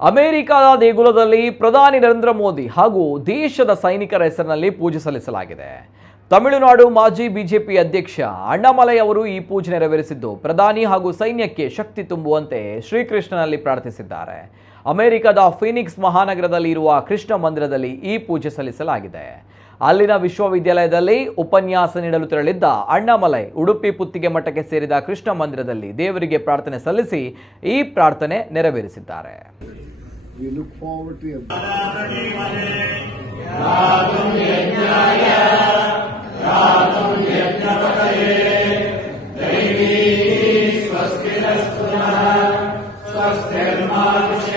ಅಮೆರಿಕದ ದೇಗುಲದಲ್ಲಿ ಪ್ರಧಾನಿ ನರೇಂದ್ರ ಮೋದಿ ಹಾಗೂ ದೇಶದ ಸೈನಿಕರ ಹೆಸರಿನಲ್ಲಿ ಪೂಜೆ ಸಲ್ಲಿಸಲಾಗಿದೆ. ತಮಿಳುನಾಡು ಮಾಜಿ ಬಿಜೆಪಿ ಅಧ್ಯಕ್ಷ ಅಣ್ಣಾಮಲೈ ಅವರು ಈ ಪೂಜೆ ನೆರವೇರಿಸಿದ್ದು ಪ್ರಧಾನಿ ಹಾಗೂ ಸೈನ್ಯಕ್ಕೆ ಶಕ್ತಿ ತುಂಬುವಂತೆ ಶ್ರೀಕೃಷ್ಣನಲ್ಲಿ ಪ್ರಾರ್ಥಿಸಿದ್ದಾರೆ. ಅಮೆರಿಕದ ಫೀನಿಕ್ಸ್ ಮಹಾನಗರದಲ್ಲಿ ಇರುವ ಕೃಷ್ಣ ಮಂದಿರದಲ್ಲಿ ಈ ಪೂಜೆ ಸಲ್ಲಿಸಲಾಗಿದೆ. ಅಲ್ಲಿನ ವಿಶ್ವವಿದ್ಯಾಲಯದಲ್ಲಿ ಉಪನ್ಯಾಸ ನೀಡಲು ತೆರಳಿದ್ದ ಅಣ್ಣಾಮಲೈ ಉಡುಪಿ ಪುತ್ತಿಗೆ ಮಠಕ್ಕೆ ಸೇರಿದ ಕೃಷ್ಣ ಮಂದಿರದಲ್ಲಿ ದೇವರಿಗೆ ಪ್ರಾರ್ಥನೆ ಸಲ್ಲಿಸಿ ಈ ಪ್ರಾರ್ಥನೆ ನೆರವೇರಿಸಿದ್ದಾರೆ. We look forward to your स्वस्तिरस्तु नः स्वस्तिर्मानुषे